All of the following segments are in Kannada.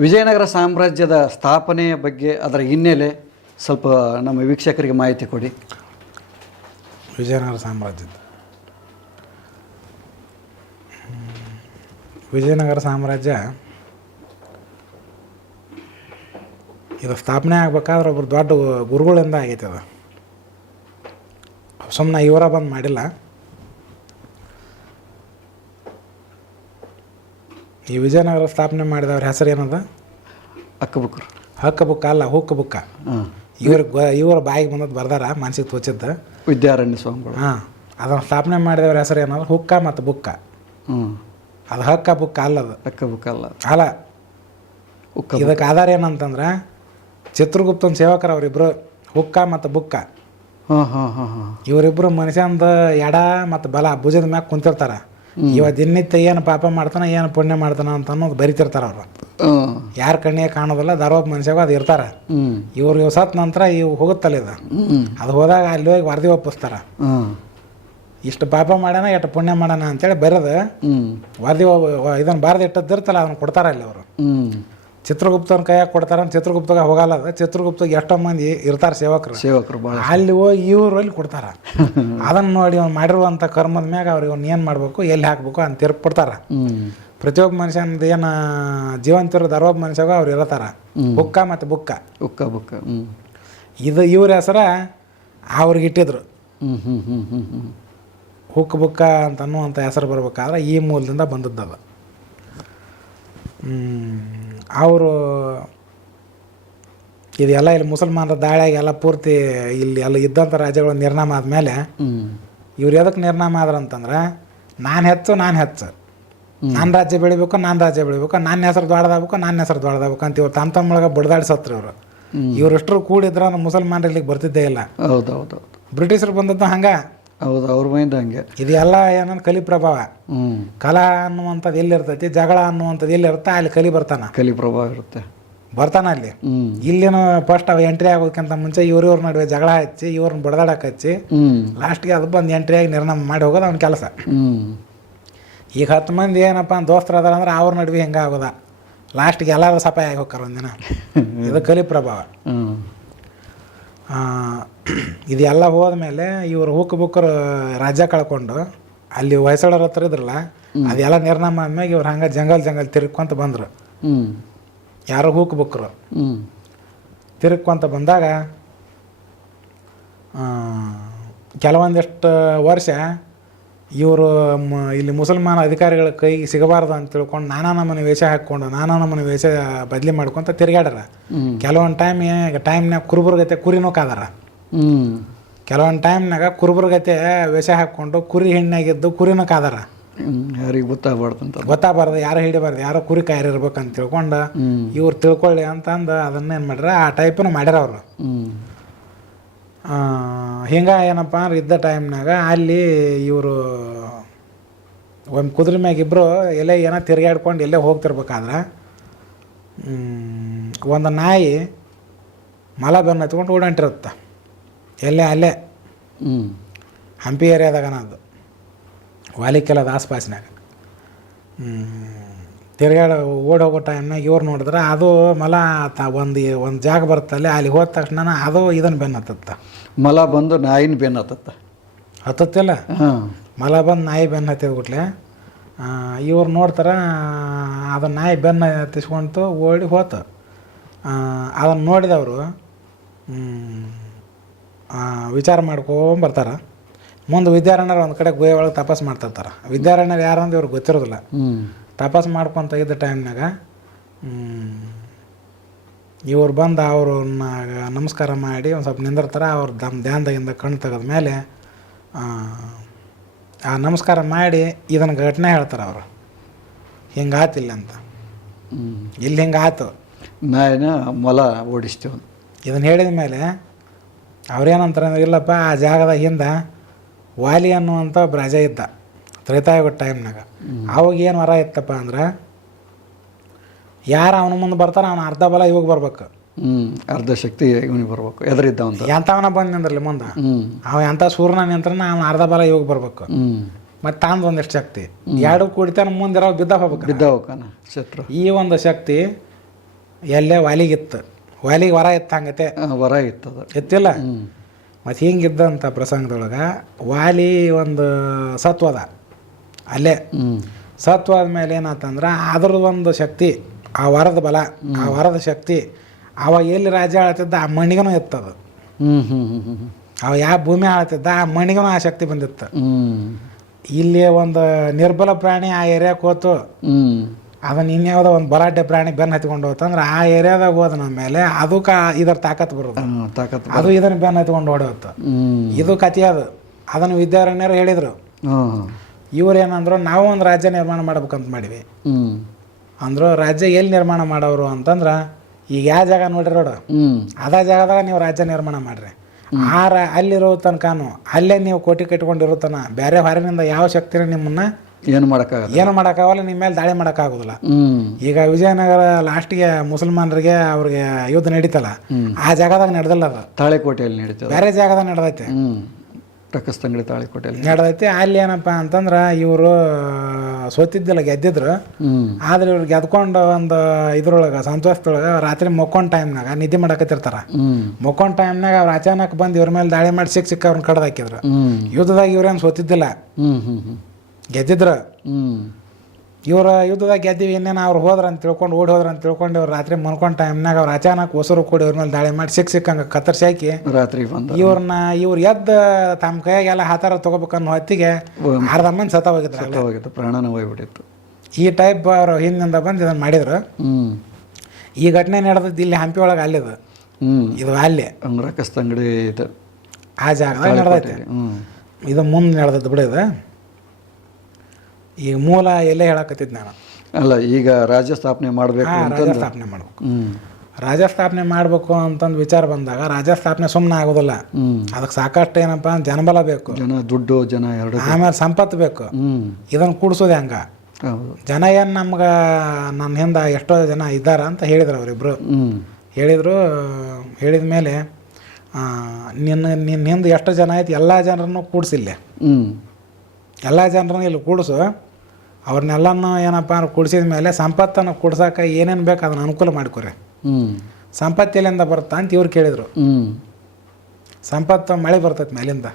ವಿಜಯನಗರ ಸಾಮ್ರಾಜ್ಯದ ಸ್ಥಾಪನೆಯ ಬಗ್ಗೆ ಅದರ ಹಿನ್ನೆಲೆ ಸ್ವಲ್ಪ ನಮ್ಮ ವೀಕ್ಷಕರಿಗೆ ಮಾಹಿತಿ ಕೊಡಿ. ವಿಜಯನಗರ ಸಾಮ್ರಾಜ್ಯದ ವಿಜಯನಗರ ಸಾಮ್ರಾಜ್ಯ ಇದು ಸ್ಥಾಪನೆ ಆಗ್ಬೇಕಾದ್ರೆ ಒಬ್ರು ದೊಡ್ಡ ಗುರುಗಳಿಂದ ಆಗೈತೆ ಅದು. ಸುಮ್ಮನೆ ಇವರ ಬಂದು ಮಾಡಿಲ್ಲ. ಈ ವಿಜಯನಗರ ಸ್ಥಾಪನೆ ಮಾಡಿದವ್ರ ಹೆಸರು ಏನದ ಅಕ್ಕಬುಕ್ರು ಹಕ್ಕ ಬುಕ್ಕ ಅಲ್ಲ ಹುಕ್ಕ ಬುಕ್ಕ ಹಾಂ. ಇವ್ರ ಇವ್ರ ಬಾಯಿಗೆ ಬಂದದ್ದು ಬರ್ದಾರ ಮನ್ಸಿಗೆ ತೋಚಿದ್ದು. ವಿದ್ಯಾರಣ್ಯ ಸ್ವಾಮಿಗಳು. ಹಾಂ ಅದನ್ನು ಸ್ಥಾಪನೆ ಮಾಡಿದವ್ರ ಹೆಸರು ಏನಾದ್ರು ಹುಕ್ಕ ಮತ್ತು ಬುಕ್ಕ. ಹ್ಞೂ ಅದು ಹಕ್ಕ ಬುಕ್ಕ ಅಲ್ಲದು ಅಕ್ಕಬುಕ್ಕ ಅಲ್ಲ ಅಲ್ಲ. ಉಕ್ಕ ಇದಕ್ಕೆ ಆಧಾರ ಏನಂತಂದ್ರೆ ಚಿತ್ರಗುಪ್ತನ ಸೇವಕರು ಅವರಿಬ್ಬರು ಹುಕ್ಕ ಮತ್ತು ಬುಕ್ಕ. ಹಾಂ ಹಾಂ ಹಾಂ ಹಾಂ. ಇವರಿಬ್ಬರು ಮನುಷ್ಯಂದು ಎಡ ಮತ್ತು ಬಲ ಭುಜದ ಮ್ಯಾಗ ಕುಂತಿರ್ತಾರ. ಇವ ದಿನನಿತ್ಯ ಏನು ಪಾಪ ಮಾಡ್ತಾನ ಏನು ಪುಣ್ಯ ಮಾಡ್ತಾನ ಅಂತ ಅನ್ನೋದು ಬರಿತಿರ್ತಾರ ಅವ್ರು. ಯಾರ ಕಣ್ಣಿಗೆ ಕಾಣೋದಿಲ್ಲ ಧಾರವಾದ ಮನುಷ್ಯಾಗ ಅದು ಇರ್ತಾರ. ಇವ್ರ ಇವ್ ಸತ್ ನಂತರ ಇವು ಹೋಗುತ್ತಲ್ಲ ಇದು. ಅದು ಹೋದಾಗ ಅಲ್ಲಿ ಹೋಗಿ ವರದಿ ಒಪ್ಪಿಸ್ತಾರ. ಇಷ್ಟು ಪಾಪ ಮಾಡ್ಯಾನ ಎಷ್ಟು ಪುಣ್ಯ ಮಾಡೋಣ ಅಂತೇಳಿ ಬರೋದು ವರದಿ ಇದನ್ನು ಬಾರ್ದು ಇಟ್ಟದ್ದಿರ್ತಲ್ಲ ಅದನ್ನು ಕೊಡ್ತಾರ ಅಲ್ಲಿ ಅವರು. ಚಿತ್ರಗುಪ್ತನ ಕೈಯಾಗ ಕೊಡ್ತಾರ ಚಿತ್ರಗುಪ್ತಗೆ ಹೋಗಲ್ಲ. ಅದು ಚಿತ್ರಗುಪ್ತಗೆ ಎಷ್ಟೋ ಮಂದಿ ಇರ್ತಾರೆ ಸೇವಕರು. ಸೇವಕರು ಅಲ್ಲಿ ಹೋಗಿ ಇವರು ಅಲ್ಲಿ ಕೊಡ್ತಾರ. ಅದನ್ನು ನೋಡಿ ಅವ್ನು ಮಾಡಿರುವಂಥ ಕರ್ಮದ ಮ್ಯಾಗ ಅವ್ರಿಗೆ ಅವ್ನು ಏನು ಮಾಡಬೇಕು ಎಲ್ಲಿ ಹಾಕಬೇಕು ಅಂತ ತೀರ್ಪು ಕೊಡ್ತಾರ ಹ್ಞೂ ಪ್ರತಿಯೊಬ್ಬ ಮನುಷ್ಯನದ ಏನು ಜೀವಂತಿರೋ ದರ್ವೊಬ್ಬ ಮನುಷ್ಯಾಗ ಅವ್ರು ಇರತಾರ ಬುಕ್ಕ ಮತ್ತು ಬುಕ್ಕ. ಬುಕ್ಕ ಬುಕ್ಕ ಇದು ಇವ್ರ ಹೆಸರ ಅವ್ರಿಗೆ ಇಟ್ಟಿದ್ರು. ಹುಕ್ ಬುಕ್ಕ ಅಂತ ಅನ್ನುವಂಥ ಹೆಸರು ಬರ್ಬೇಕಾದ್ರೆ ಈ ಮೂಲದಿಂದ ಬಂದದ್ದದು. ಅವರು ಇದೆಲ್ಲ ಇಲ್ಲಿ ಮುಸಲ್ಮಾನರ ದಾಳಿಯಾಗೆಲ್ಲ ಪೂರ್ತಿ ಇಲ್ಲಿ ಎಲ್ಲ ಇದ್ದಂಥ ರಾಜ್ಯಗಳು ನಿರ್ನಾಮ ಆದಮೇಲೆ ಇವ್ರು ಎದಕ್ಕೆ ನಿರ್ನಾಮ ಆದ್ರ ಅಂತಂದ್ರೆ ನಾನು ಹೆಚ್ಚು ನಾನು ಹೆಚ್ಚು. ನಾನು ರಾಜ್ಯ ಬೆಳಿಬೇಕು ನಾನು ರಾಜ್ಯ ಬೆಳಿಬೇಕು ನನ್ನ ಹೆಸರು ದೊಡ್ಡದಾಗಬೇಕು ನನ್ನ ಹೆಸರು ದೊಡ್ಡದಾಗಬೇಕು ಅಂತ ಇವ್ರು ತಮ್ಮ ತಮ್ಮೊಳಗೆ ಬಡ್ದಾಡಿ ಸತ್ರು ಇವರು. ಇವ್ರಷ್ಟರು ಕೂಡಿದ್ರೆ ಮುಸಲ್ಮಾನರು ಇಲ್ಲಿಗೆ ಬರ್ತಿದ್ದೇ ಇಲ್ಲ. ಹೌದು ಹೌದು ಹೌದು ಬ್ರಿಟಿಷರು ಬಂದದ್ದು ಹಂಗೆ. ಹೌದು ಅವ್ರ ಮೈಂಡ್ ಹಂಗೆ. ಇದೆಲ್ಲ ಏನಂದ್ರೆ ಕಲಿ ಪ್ರಭಾವ. ಹ್ಞೂ ಕಲಾ ಅನ್ನುವಂಥದ್ದು ಎಲ್ಲಿರ್ತೈತಿ ಜಗಳ ಅನ್ನುವಂಥದ್ದು ಎಲ್ಲಿರುತ್ತೆ ಅಲ್ಲಿ ಕಲಿ ಬರ್ತಾನ. ಕಲಿ ಪ್ರಭಾವ ಇರುತ್ತೆ. ಬರ್ತಾನ ಅಲ್ಲಿ. ಇಲ್ಲಿನ ಫಸ್ಟ್ ಅವ ಎಂಟ್ರಿ ಆಗೋದಕ್ಕಿಂತ ಮುಂಚೆ ಇವ್ರ ಇವ್ರ ನಡುವೆ ಜಗಳ ಹಚ್ಚಿ ಇವ್ರನ್ನ ಬಡದಾಡಕ್ಕೆ ಹಚ್ಚಿ ಲಾಸ್ಟ್ಗೆ ಅದು ಬಂದು ಎಂಟ್ರಿ ಆಗಿ ನಿರ್ನಾಮ ಮಾಡಿ ಹೋಗೋದು ಅವ್ನ ಕೆಲಸ. ಈಗ ಹತ್ತು ಮಂದಿ ಏನಪ್ಪ ದೋಸ್ತರ ಅದಾರ ಅಂದ್ರೆ ಅವ್ರ ನಡುವೆ ಹೆಂಗೆ ಆಗೋದ? ಲಾಸ್ಟ್ಗೆ ಎಲ್ಲರೂ ಸಪಾಯ ಆಗಿ ಹೋಗ್ತಾರ ಒಂದಿನ. ಇದು ಕಲಿ ಪ್ರಭಾವ. ಆ, ಇದೆಲ್ಲ ಹೋದ್ಮೇಲೆ ಇವರು ಹುಕ್ ಬುಕ್ಕರು ರಾಜ್ಯ ಕಳ್ಕೊಂಡು ಅಲ್ಲಿ ಹೊಯ್ಸಳರ ಹತ್ರ ಇದ್ರಲ್ಲ ಅದೆಲ್ಲ ನಿರ್ನಾಮ ಆದ್ಮೇಲೆ ಇವ್ರು ಹಂಗೆ ಜಂಗಲ್ ಜಂಗಲ್ ತಿರ್ಕೊಂತ ಬಂದರು. ಯಾರು ಹೂಕ್ ಬುಕ್ಕರು? ತಿರುಗ್ಕೊಂತ ಬಂದಾಗ ಕೆಲವೊಂದಿಷ್ಟು ವರ್ಷ ಇವರು ಇಲ್ಲಿ ಮುಸಲ್ಮಾನ ಅಧಿಕಾರಿಗಳ ಕೈ ಸಿಗಬಾರ್ದು ಅಂತ ತಿಳ್ಕೊಂಡು ನಾನಾ ನಮ್ಮನೆ ವೇಷ ಹಾಕ್ಕೊಂಡು ನಾನಾ ನಮ್ಮನೆ ವೇಷ ಬದಲಿ ಮಾಡ್ಕೊತ ತಿರುಗಾಡ್ಯಾರ ಕೆಲವೊಂದು ಟೈಮ್ ಟೈಮ್ನಾಗ ಕುರುಬುರ್ಗತೆ ಕುರಿನೂ ಕಾದಾರ ಹ್ಞೂ ಕೆಲವೊಂದು ಟೈಮ್ನಾಗ ಕುರುಬರ್ಗತೆ ವೇಷ ಹಾಕ್ಕೊಂಡು ಕುರಿ ಹೆಣ್ಣಾಗಿದ್ದು ಕುರಿನ ಕಾದಾರ. ಯಾರಿಗೆ ಗೊತ್ತಾಗ್ಬಾರ್ದು ಅಂತ ಗೊತ್ತಾಗಬಾರ್ದು ಯಾರು ಹಿಡಿಬಾರ್ದು ಯಾರೋ ಕುರಿ ಕಾಯಿ ಅಂತ ತಿಳ್ಕೊಂಡು ಇವ್ರು ತಿಳ್ಕೊಳ್ಳಿ ಅಂತಂದು ಅದನ್ನ ಏನು ಮಾಡ್ಯಾರ ಆ ಟೈಪನ್ನು ಮಾಡ್ಯಾರ ಅವರು. ಹಿಂಗ ಹಿಂಗೆ ಏನಪ್ಪ ಅಂದ್ರೆ ಇದ್ದ ಟೈಮ್ನಾಗ ಅಲ್ಲಿ ಇವರು ಒಂದು ಕುದುರೆ ಮ್ಯಾಗ ಇಬ್ಬರು ಎಲ್ಲೇ ಏನೋ ತಿರುಗಾಡ್ಕೊಂಡು ಎಲ್ಲೇ ಹೋಗ್ತಿರ್ಬೇಕಾದ್ರೆ ಒಂದು ನಾಯಿ ಮಲ ಬೆನ್ನ ಹತ್ಕೊಂಡು ಓಡಾಂಟಿರುತ್ತೆ. ಎಲ್ಲೇ ಅಲ್ಲೇ. ಹ್ಞೂ ಹಂಪಿ ಏರಿಯಾದಾಗ ಅದು ವಾಲಿಕೆಲದ ಆಸ್ಪಾಸಿನಾಗ ತಿರ್ಗಾಡ ಓಡ್ ಹೋಗೋ ಟೈಮ್ನಾಗ ಇವ್ರು ನೋಡಿದ್ರೆ ಅದು ಮಲ ತ ಒಂದು ಒಂದು ಜಾಗ ಬರುತ್ತಲ್ಲ ಅಲ್ಲಿ ಹೋದ ತಕ್ಷಣ ಅದು ಇದನ್ನು ಬೆನ್ನತ್ತ ಮಲ ಬಂದು ನಾಯಿನ ಬೆನ್ನು ಹತ್ತತ್ತ. ಹತ್ತತ್ತಿಲ್ಲ? ಹಾಂ. ಮಲ ಬಂದು ನಾಯಿ ಬೆನ್ನು ಹತ್ತಿದ್ಬಿಟ್ಲೆ ಇವ್ರು ನೋಡ್ತಾರೆ ಅದು ನಾಯಿ ಬೆನ್ನು ಹತ್ತಿಸ್ಕೊಂತು ಓಡಿ ಹೋತ. ಅದನ್ನು ನೋಡಿದವರು ವಿಚಾರ ಮಾಡ್ಕೊಂಬರ್ತಾರೆ ಮುಂದೆ ವಿದ್ಯಾರಣ್ಯರು ಒಂದು ಕಡೆ ಗುಹೆ ಒಳಗೆ ತಪಾಸ್ ಮಾಡ್ತಿರ್ತಾರೆ. ವಿದ್ಯಾರಣ್ಯರು ಯಾರು ಅಂದ್ರೆ ಇವ್ರಿಗೆ ಗೊತ್ತಿರೋದಿಲ್ಲ ತಪಸ್ ಮಾಡ್ಕೊತ ಇದ್ದ ಟೈಮ್ನಾಗ ಇವ್ರು ಬಂದು ಅವ್ರನ್ನ ನಮಸ್ಕಾರ ಮಾಡಿ ಒಂದು ಸ್ವಲ್ಪ ನಿಂದಿರ್ತಾರೆ. ಅವ್ರು ದಮ್ ಧ್ಯಾನದಾಗಿಂದ ಕಣ್ಣು ತೆಗೆದ ಮೇಲೆ ಆ ನಮಸ್ಕಾರ ಮಾಡಿ ಇದನ್ನು ಘಟನೆ ಹೇಳ್ತಾರೆ ಅವರು. ಹಿಂಗೆ ಆತಿಲ್ಲ ಅಂತ ಇಲ್ಲಿ ಹಿಂಗೆ ಆತು ನಾಯಿನ ಮೊಲ ಓಡಿಸ್ತೀವಿ ಇದನ್ನು ಹೇಳಿದ ಮೇಲೆ ಅವ್ರೇನಂತಾರೆ ಅಂದ್ರೆ ಇಲ್ಲಪ್ಪ ಆ ಜಾಗದ ಹಿಂದೆ ವಾಲಿ ಅನ್ನುವಂಥ ಒಬ್ಬ ರಾಜ ಇದ್ದ ತ್ರೇತಾಯುಗ ಟೈಮ್ನಾಗ ಅವಾಗ ಏನು ವರ ಇತ್ತಪ್ಪ ಅಂದ್ರೆ ಯಾರು ಅವನ ಮುಂದೆ ಬರ್ತಾರೆ ಅವನ ಅರ್ಧ ಬಲ ಇವಾಗ ಬರ್ಬೇಕು. ಅರ್ಧ ಶಕ್ತಿ ಇವನಿಗೆ ಬರ್ಬೇಕು ಎದರಿದ್ದ ಎಂಥವನ ಬಂದು ನಿಂದ್ರಲ್ಲಿ ಮುಂದೆ. ಅವ ಎಂಥ ಸೂರ್ಯನ ನಿಂತ್ರನ ಅವನ ಅರ್ಧ ಬಲ ಇವಾಗ ಬರ್ಬೇಕು. ಮತ್ತು ತಾಂದು ಒಂದಿಷ್ಟು ಶಕ್ತಿ. ಎರಡು ಕುಡಿತಾನ ಮುಂದಿರೋ ಬಿದ್ದ ಹೋಗ್ಬೇಕು ಬಿದ್ದ ಹೋಗ್ತಾನ ಶತ್ರು. ಈ ಒಂದು ಶಕ್ತಿ ಎಲ್ಲೇ ವಾಲಿಗಿತ್ತು. ವಾಲಿಗೆ ವರ ಇತ್ತು ಹಂಗತೆ ಆ, ವರ ಇತ್ತದ. ಎತ್ತಿಲ್ಲ? ಮತ್ತು ಹಿಂಗಿದ್ದಂಥ ಪ್ರಸಂಗದೊಳಗೆ ವಾಲಿ ಒಂದು ಸತ್ವದ ಅಲ್ಲೇ. ಸತ್ವ ಸತ್ವಾದ ಮೇಲೆ ಏನಂತಂದ್ರೆ ಅದ್ರದ್ದು ಒಂದು ಶಕ್ತಿ ಆ ವರದ ಬಲ ಆ ವರದ ಶಕ್ತಿ ಅವ ಎಲ್ಲಿ ರಾಜ್ಯ ಆಳ್ತಿದ್ದ ಆ ಮಣ್ಣಿಗೂ ಇತ್ತದು ಅವ ಯಾವ ಭೂಮಿ ಆಳ್ತಿದ್ದ ಆ ಮಣ್ಣಿಗೂ ಆ ಶಕ್ತಿ ಬಂದಿತ್ತು. ಇಲ್ಲಿ ಒಂದು ನಿರ್ಬಲ ಪ್ರಾಣಿ ಆ ಏರಿಯಾ ಹೋತು. ಹ್ಞೂ ಅದನ್ನ ಇನ್ಯಾವುದೋ ಒಂದು ಬಲಾಢ್ಯ ಪ್ರಾಣಿ ಬೆನ್ನು ಹತ್ಕೊಂಡು ಹೋತಂದ್ರೆ ಆ ಏರಿಯಾದಾಗ ಹೋದ ನಮ್ಮ ಮೇಲೆ ಅದಕ್ಕೆ ಇದರ ತಾಕತ್ ಬರುತ್ತೆ ತಾಕತ್ ಅದು ಇದನ್ನ ಬೆನ್ನು ಹತ್ಕೊಂಡು ಓಡೋತ್ತ ಇದು ಕಥೆ ಅದು. ಅದನ್ನು ವಿದ್ಯಾರಣ್ಯರು ಹೇಳಿದರು. ಇವ್ರು ಏನಂದ್ರು ನಾವು ಒಂದು ರಾಜ್ಯ ನಿರ್ಮಾಣ ಮಾಡ್ಬೇಕಂತ ಮಾಡಿವಿ. ಅಂದ್ರು ರಾಜ್ಯ ಎಲ್ಲಿ ನಿರ್ಮಾಣ ಮಾಡೋರು? ಅಂತಂದ್ರೆ ಈಗ ಯಾವ ಜಾಗ ನೋಡ್ರಿ ನೋಡು. ಹ್ಞೂ ಅದ ಜಾಗದಾಗ ನೀವು ರಾಜ್ಯ ನಿರ್ಮಾಣ ಮಾಡ್ರಿ. ಆ ರಾ ಅಲ್ಲಿರೋ ತನಕನು ಅಲ್ಲೇ ನೀವು ಕೋಟಿ ಕಟ್ಕೊಂಡಿರೋ ತನ ಬೇರೆ ಹೊರಗಿನಿಂದ ಯಾವ ಶಕ್ತಿನ ನಿಮ್ಮನ್ನ ಏನು ಮಾಡೋಕ್ಕಾಗಲ್ಲ. ಏನು ಮಾಡೋಕ್ಕಾಗಲ್ಲ ನಿಮ್ಮ ಮೇಲೆ ದಾಳಿ ಮಾಡೋಕ್ಕಾಗೋದಿಲ್ಲ. ಈಗ ವಿಜಯನಗರ ಲಾಸ್ಟ್ಗೆ ಮುಸಲ್ಮಾನರಿಗೆ ಅವ್ರಿಗೆ ಯುದ್ಧ ನಡೀತಲ್ಲ ಆ ಜಾಗದಾಗ ನಡೆದಲ್ಲ ಅದು? ತಾಳೆಕೋಟೆಯಲ್ಲಿ ನಡೀತದೆ. ಬೇರೆ ಜಾಗದಾಗ ನಡೆದೈತೆ. ಪ್ರಕಸ್ತಂಗಡಿ ತಾಳಿಕೋಟೆಯಲ್ಲಿ. ನಡೆದೈತಿ. ಅಲ್ಲಿ ಏನಪ್ಪ ಅಂತಂದ್ರೆ ಇವರು ಸೋತಿದ್ದಿಲ್ಲ ಗೆದ್ದಿದ್ರು. ಆದ್ರೆ ಇವ್ರು ಗೆದ್ಕೊಂಡು ಒಂದು ಇದ್ರೊಳಗೆ ಸಂತೋಷದೊಳಗೆ ರಾತ್ರಿ ಮಕ್ಕೊಂಡ್ ಟೈಮ್ನಾಗ ನಿದ್ದೆ ಮಾಡಕತ್ತಿರ್ತಾರ. ಮೊಕ್ಕೊಂಡ್ ಟೈಮ್ನಾಗ ಅವ್ರು ಅಚಾನಕ್ ಬಂದು ಇವ್ರ ಮೇಲೆ ದಾಳಿ ಮಾಡಿ ಸಿಕ್ಕ ಸಿಕ್ಕ ಅವ್ರನ್ನ ಕಡ್ದಾಕಿದ್ರು ಯುದ್ಧದಾಗ ಇವ್ರೇನು ಸೋತಿದ್ದಿಲ್ಲ. ಗೆದ್ದಿದ್ರು. ಇವ್ರ ಯುದ್ಧದಾಗ ಗೆದ್ದೀವಿ ಇನ್ನೇನು ಅವ್ರು ಹೋದ್ರ ಅಂತ ತಿಳ್ಕೊಂಡು ಓಡಿ ಹೋದ್ರ ಅಂತ ತಿಳ್ಕೊಂಡು ಇವ್ರು ರಾತ್ರಿ ಮನ್ಕೊಂಡ್ ಟೈಮ್ನಾಗ ಅವ್ರು ಅಚಾನಕ್ ಹೊಸರು ಕೂಡಿ ಇವ್ರ ಮೇಲೆ ದಾಳಿ ಮಾಡಿ ಸಿಕ್ಕ ಸಿಕ್ಕಂಗೆ ಕತ್ತರಿಸಿ ಹಾಕಿ ರಾತ್ರಿ ಬಂದು. ಇವ್ರನ್ನ ಇವ್ರು ಎದ್ದ ತಮ್ಮ ಕೈಯಾಗೆಲ್ಲ ಹಾತಾರ ತಗೋಬೇಕನ್ನೋ ಹೊತ್ತಿಗೆ ಅರ್ಧ ಮಂದಿ ಸತ ಹೋಗಿದ್ರು ಹೋಗಿತ್ತು ಪ್ರಾಣನ ಹೋಗ್ಬಿಟ್ಟಿತ್ತು. ಈ ಟೈಪ್ ಅವ್ರು ಹಿಂದಿಂದ ಬಂದು ಇದನ್ನು ಮಾಡಿದ್ರು. ಈ ಘಟನೆ ನಡೆದದ್ದು ಇಲ್ಲಿ ಹಂಪಿ ಒಳಗೆ ಅಲ್ಲಿದು. ಇದು ಅಲ್ಲಿ. ಇದು ಆ ಜಾಗದಾಗ ನಡೆದೈತೆ. ಇದು ಮುಂದೆ ನಡೆದದ್ದು ಬಿಡ ಇದು. ಈಗ ಮೂಲ ಎಲ್ಲೇ ಹೇಳಕತ್ತಿದ್ದು ನಾನು. ಅಲ್ಲ ಈಗ ರಾಜ್ಯ ಸ್ಥಾಪನೆ ಮಾಡಬೇಕು ಹಾಂ ಅಂತಂದ್ರೆ? ಸ್ಥಾಪನೆ ಮಾಡಬೇಕು. ರಾಜ್ಯ ರಾಜ ಸ್ಥಾಪನೆ ಮಾಡಬೇಕು ಅಂತಂದು ವಿಚಾರ ಬಂದಾಗ ರಾಜ್ಯ ಸ್ಥಾಪನೆ ಸುಮ್ಮನೆ ಆಗೋದಿಲ್ಲ. ಅದಕ್ಕೆ ಸಾಕಷ್ಟು ಏನಪ್ಪ ಅಂತ ಜನಬಲ ಬೇಕು. ಜನ ದುಡ್ಡು ಜನ ಎರಡು ಆಮೇಲೆ ಸಂಪತ್ತು ಬೇಕು. ಇದನ್ನು ಕೂಡಿಸೋದು ಹೆಂಗ? ಹೌದು. ಜನ ಏನು ನಮ್ಗೆ ನನ್ನ ಹಿಂದೆ ಎಷ್ಟೋ ಜನ ಇದ್ದಾರ ಅಂತ ಹೇಳಿದ್ರು ಅವರಿಬ್ಬರು ಹೇಳಿದರು ಹೇಳಿದ ಮೇಲೆ ನಿನ್ನ ನಿನ್ನ ಹಿಂದೆ ಎಷ್ಟು ಜನ ಐತಿ ಎಲ್ಲ ಜನರನ್ನು ಕೂಡಿಸಿಲ್ಲೇ. ಎಲ್ಲ ಜನರನ್ನ ಇಲ್ಲಿ ಕೂಡಿಸು. ಅವ್ರನ್ನೆಲ್ಲನೂ ಏನಪ್ಪ ಅಂದ್ರೆ ಕೂಡಿಸಿದ ಮೇಲೆ ಸಂಪತ್ತನ್ನು ಕೂಡ್ಸೋಕೆ ಏನೇನು ಬೇಕು ಅದನ್ನು ಅನುಕೂಲ ಮಾಡಿಕೊರಿ. ಸಂಪತ್ತು ಎಲ್ಲಿಂದ ಬರುತ್ತಾ ಅಂತ ಇವ್ರು ಕೇಳಿದರು. ಸಂಪತ್ತು ಮಳೆ ಬರ್ತೈತೆ ಮೇಲಿಂದ.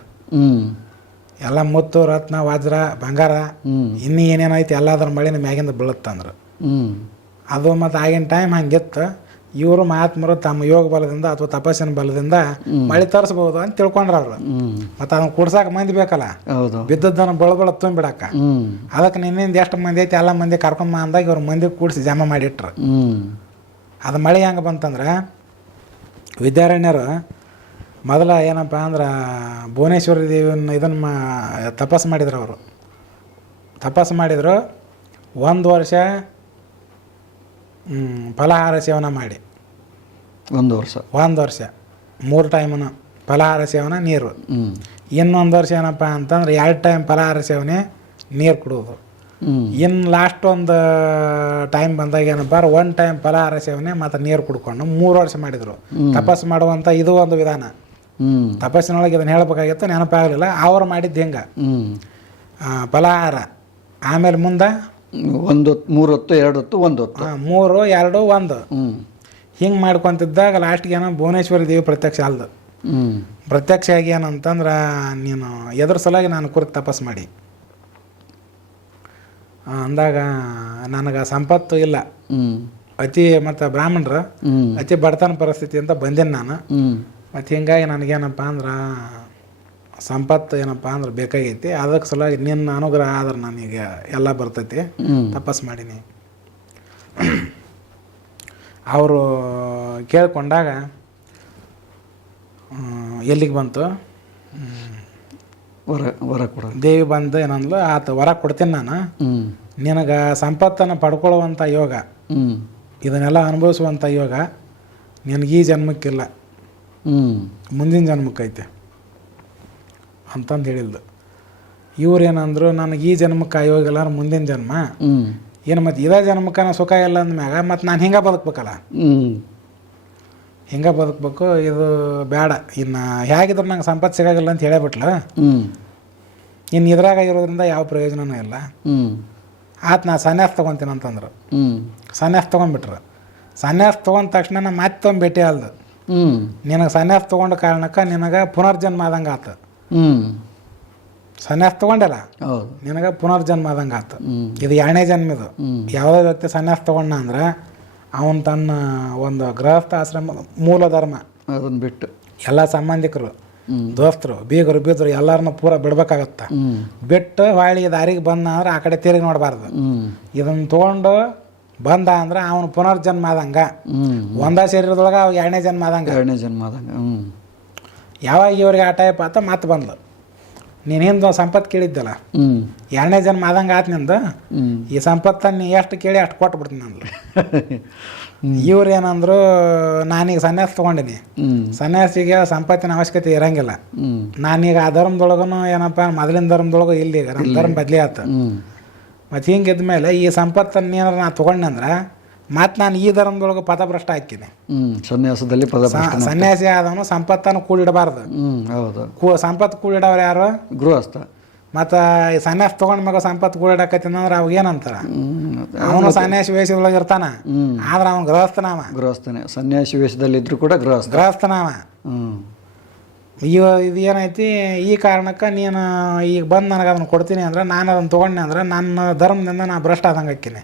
ಎಲ್ಲ ಮುತ್ತು ರತ್ನ ವಜ್ರ ಬಂಗಾರ ಇನ್ನೂ ಏನೇನೈತಿ ಅದ್ರ ಮಳೆನ ಮ್ಯಾಗಿಂದ ಬೀಳುತ್ತಂದ್ರೆ. ಅದು ಮತ್ತು ಆಗಿನ ಟೈಮ್ ಹಂಗಿತ್ತು. ಇವರು ಮಹಾತ್ಮರು ತಮ್ಮ ಯೋಗ ಬಲದಿಂದ ಅಥವಾ ತಪಸ್ಸಿನ ಬಲದಿಂದ ಮಳೆ ತರಿಸಬಹುದು ಅಂತ ತಿಳ್ಕೊಂಡ್ರ ಅವ್ರು. ಮತ್ತೆ ಅದನ್ನ ಕುಡ್ಸಾಕ ಮಂದಿ ಬೇಕಲ್ಲ? ಹೌದು. ಬಿದ್ದದ್ದನ್ನು ಬಳ ಬಳ ತುಂಬಿಡಕ್ಕ. ಹ್ಞೂ ಅದಕ್ಕೆ ನಿನ್ನಿಂದ ಎಷ್ಟು ಮಂದಿ ಐತಿ ಎಲ್ಲ ಮಂದಿ ಕರ್ಕೊಂಬ ಅಂದಾಗ ಇವ್ರು ಮಂದಿ ಕೂಡಿಸಿ ಜಮಾ ಮಾಡಿಟ್ರು. ಅದು ಮಳೆ ಹೆಂಗೆ ಬಂತಂದ್ರೆ ವಿದ್ಯಾರಣ್ಯರು ಮೊದಲ ಏನಪ್ಪ ಅಂದ್ರೆ ಭುವನೇಶ್ವರಿ ದೇವಿನ ಇದನ್ನು ಮಾ ತಪಸ್ಸು ಮಾಡಿದ್ರು ಅವರು. ತಪಸ್ಸು ಮಾಡಿದರು ಒಂದು ವರ್ಷ ಫಲಾಹಾರ ಸೇವನ ಮಾಡಿ. ಒಂದು ವರ್ಷ. ಒಂದು ವರ್ಷ. ಮೂರು ಟೈಮನು ಫಲಹಾರ ಸೇವನ ನೀರು. ಇನ್ನೊಂದು ವರ್ಷ ಏನಪ್ಪ ಅಂತಂದ್ರೆ ಎರಡು ಟೈಮ್ ಫಲಹಾರ ಸೇವನೆ ನೀರು ಕುಡಿಯೋದು ಇನ್ನು ಲಾಸ್ಟ್ ಒಂದು ಟೈಮ್ ಬಂದಾಗ ಏನಪ್ಪ ಒನ್ ಟೈಮ್ ಫಲಹಾರ ಸೇವನೆ ಮತ್ತು ನೀರು ಕುಡ್ಕೊಂಡು ಮೂರು ವರ್ಷ ಮಾಡಿದರು. ತಪಸ್ಸು ಮಾಡುವಂಥ ಇದು ಒಂದು ವಿಧಾನ. ತಪಸ್ಸಿನೊಳಗೆ ಇದನ್ನು ಹೇಳಬೇಕಾಗಿತ್ತು ನೆನಪಾಗಲಿಲ್ಲ. ಅವ್ರು ಮಾಡಿದ್ದು ಹೆಂಗೆ? ಫಲಾಹಾರ. ಆಮೇಲೆ ಮುಂದೆ ಒಂದು ಮೂರು ಹೊತ್ತು ಎರಡು ಹೊತ್ತು ಒಂದು ಹೊತ್ತು. ಮೂರು ಎರಡು ಒಂದು. ಹ್ಞೂ ಹಿಂಗೆ ಮಾಡ್ಕೊತಿದ್ದಾಗ ಲಾಸ್ಟ್ಗೆ ಏನೋ ಭುವನೇಶ್ವರಿ ದೇವಿ ಪ್ರತ್ಯಕ್ಷ ಅಲ್ದು. ಹ್ಞೂ ಪ್ರತ್ಯಕ್ಷ ಆಗಿ ಏನಂತಂದ್ರೆ ನೀನು ಎದ್ರ ಸಲುವಾಗಿ ನಾನು ಕುರಿತು ತಪಸ್ ಮಾಡಿ. ಅಂದಾಗ ನನಗೆ ಸಂಪತ್ತು ಇಲ್ಲ. ಅತಿ ಮತ್ತು ಬ್ರಾಹ್ಮಣರು ಅತಿ ಬಡತನ ಪರಿಸ್ಥಿತಿ ಅಂತ ಬಂದೇನೆ ನಾನು. ಮತ್ತು ಹಿಂಗಾಗಿ ನನಗೇನಪ್ಪ ಅಂದ್ರೆ ಸಂಪತ್ತು ಏನಪ್ಪ ಅಂದ್ರೆ ಬೇಕಾಗೈತಿ. ಅದಕ್ಕೆ ಸಲುವಾಗಿ ನಿನ್ನ ಅನುಗ್ರಹ ಆದ್ರೆ ನನಗೆ ಎಲ್ಲ ಬರ್ತೈತಿ. ತಪಸ್ ಮಾಡೀನಿ. ಅವರು ಕೇಳ್ಕೊಂಡಾಗ ಎಲ್ಲಿಗೆ ಬಂತು? ವರ ವರ ಕೊಡ. ದೇವಿ ಬಂದು ಏನಂದ್ಲು ಆತ ವರ ಕೊಡ್ತೀನಿ ನಾನು. ನಿನಗೆ ಸಂಪತ್ತನ್ನು ಪಡ್ಕೊಳ್ಳುವಂಥ ಯೋಗ. ಇದನ್ನೆಲ್ಲ ಅನುಭವಿಸುವಂಥ ಯೋಗ ನಿನಗೆ ಈ ಜನ್ಮಕ್ಕಿಲ್ಲ. ಮುಂದಿನ ಜನ್ಮಕ್ಕೈತೆ. ಅಂತಂದು ಹೇಳಿಲ್ದು ಇವ್ರೇನಂದ್ರು ನನಗೆ ಈ ಜನ್ಮಕ್ಕೆ ಆಯೋಗಿಲ್ಲ ಯೋಗ ಮುಂದಿನ ಜನ್ಮ. ಏನು ಮತ್ತು ಇದೇ ಜನ್ಮಕ್ಕೆ ನಾನು ಸುಖ ಇಲ್ಲ ಅಂದಮ್ಯಾಗ ಮತ್ತು ನಾನು ಹಿಂಗೆ ಬದುಕ್ಬೇಕಲ್ಲ? ಹಿಂಗೆ ಬದುಕಬೇಕು ಇದು ಬೇಡ ಇನ್ನು ಹೇಗಿದ್ರು ನಂಗೆ ಸಂಪತ್ತು ಸಿಗೋಗಿಲ್ಲ ಅಂತ ಹೇಳೇಬಿಟ್ಲ. ಇನ್ನು ಇದ್ರಾಗ ಇರೋದ್ರಿಂದ ಯಾವ ಪ್ರಯೋಜನವೂ ಇಲ್ಲ. ಆತ ನಾ ಸನ್ಯಾಸ ತೊಗೊತೀನಿ ಅಂತಂದ್ರು. ಸನ್ಯಾಸ ತೊಗೊಂಡ್ಬಿಟ್ರು. ಸನ್ಯಾಸ ತೊಗೊಂಡ ತಕ್ಷಣ ಮತ್ತೊಮ್ಮೆ ಭೇಟಿ ಅಲ್ದು ನಿನಗೆ ಸನ್ಯಾಸ ತೊಗೊಂಡ ಕಾರಣಕ್ಕೆ ನಿನಗೆ ಪುನರ್ಜನ್ಮ ಆದಂಗೆ ಆತು ಹ್ಞೂ ಸನ್ಯಾಸ ತಗೊಂಡಲ್ಲ. ಹೌದು. ನಿನಗೆ ಪುನರ್ಜನ್ಮ ಆದಂಗೆ ಆತು. ಇದು ಎರಡನೇ ಜನ್ಮ ಇದು. ಯಾವುದೇ ವ್ಯಕ್ತಿ ಸನ್ಯಾಸ ತೊಗೊಂಡ ಅಂದ್ರೆ ಅವನು ತನ್ನ ಒಂದು ಗೃಹಸ್ಥ ಆಶ್ರಮ ಮೂಲ ಧರ್ಮ. ಅದನ್ನ ಬಿಟ್ಟು. ಎಲ್ಲ ಸಂಬಂಧಿಕರು ದೋಸ್ತರು ಬೀಗರು ಬೀದರು ಎಲ್ಲರನ್ನ ಪೂರ ಬಿಡ್ಬೇಕಾಗತ್ತೆ. ಬಿಟ್ಟು ಹೊಳ್ಳಿ ದಾರಿಗೆ ಬಂದ ಅಂದ್ರೆ ಆ ಕಡೆ ತಿರುಗಿ ನೋಡಬಾರ್ದು. ಇದನ್ನ ತೊಗೊಂಡು ಬಂದ ಅಂದ್ರೆ ಅವನು ಪುನರ್ಜನ್ಮ ಆದಂಗ. ಒಂದ ಶರೀರದೊಳಗೆ ಅವಾಗ ಎರಡನೇ ಜನ್ಮ ಆದಂಗ. ಎರಡನೇ ಜನ್ಮ ಆದಂಗ. ಹ್ಞೂ ಯಾವಾಗ ಇವ್ರಿಗೆ ಆ ಟೈಪ್ ಆತ ಮತ್ತೆ ಬಂದ್ಲು. ನೀನು ಹಿಂದೆ ಸಂಪತ್ತು ಕೇಳಿದ್ದಲ್ಲ? ಎರಡನೇ ಜನ್ಮ ಆದಂಗೆ ಆತ ನಿಂದು? ಈ ಸಂಪತ್ತನ್ನು ನೀ ಎಷ್ಟು ಕೇಳಿ ಅಷ್ಟು ಕೊಟ್ಟು ಬಿಡ್ತೀನಿ ಅಂದ್ಲು. ಇವ್ರು ಏನಂದ್ರು ನಾನೀಗ ಸನ್ಯಾಸ ತಗೊಂಡಿನಿ. ಸನ್ಯಾಸಿಗೆ ಸಂಪತ್ತಿನ ಅವಶ್ಯಕತೆ ಇರಂಗಿಲ್ಲ. ನಾನೀಗ ಆ ಧರ್ಮದೊಳಗನು ಏನಪ್ಪ ಮೊದಲಿನ ಧರ್ಮದೊಳಗು ಇಲ್ಲಿ ಈಗ ನಮ್ಮ ಧರ್ಮ ಬದ್ಲಿ ಆತ. ಮತ್ತೆ ಮತ್ತು ಹಿಂಗಿದ್ದ ಮೇಲೆ ಈ ಸಂಪತ್ತನ್ನು ಏನಾರ ನಾ ತೊಗೊಂಡೆ ಮತ್ತು ನಾನು ಈ ಧರ್ಮದೊಳಗೆ ಹಾಕಿನಿ ಹ್ಞೂ ಸನ್ಯಾಸದಲ್ಲಿ ಪದ ಸನ್ಯಾಸಿ ಆದವನು ಸಂಪತ್ತನ್ನು ಕೂಡಿಡಬಾರ್ದು. ಹ್ಞೂ ಹೌದು. ಕೂ ಸಂಪತ್ತು ಕೂಡಿಡವ್ರು ಯಾರು? ಗೃಹಸ್ಥ. ಮತ್ತು ಈ ಸನ್ಯಾಸ ತೊಗೊಂಡ ಮಗ ಸಂಪತ್ತು ಕೂಡಿಡಕತ್ತಿ ಅಂದ್ರೆ ಅವಾಗ ಏನಂತಾರ? ಅವನು ಸನ್ಯಾಸಿ ವೇಷದೊಳಗೆ ಇರ್ತಾನ? ಆದ್ರೆ ಅವನು ಗೃಹಸ್ಥನಾಮ ಗೃಹಸ್ಥನೇ. ಸನ್ಯಾಸಿ ವೇಷದಲ್ಲಿ ಇದ್ರು ಕೂಡ ಗೃಹಸ್ಥ. ಗೃಹಸ್ಥನಾಮ ಹ್ಞೂ ಇವ ಇದು ಏನೈತಿ ಈ ಕಾರಣಕ್ಕೆ ನೀನು ಈಗ ಬಂದು ನನಗೆ ಅದನ್ನು ಕೊಡ್ತೀನಿ ಅಂದ್ರೆ ನಾನು ಅದನ್ನು ತೊಗೊಂಡೆ ಅಂದ್ರೆ ನನ್ನ ಧರ್ಮದಿಂದ ನಾ ಭ್ರಷ್ಟ ಆದಂಗೆ ಹಾಕಿನಿ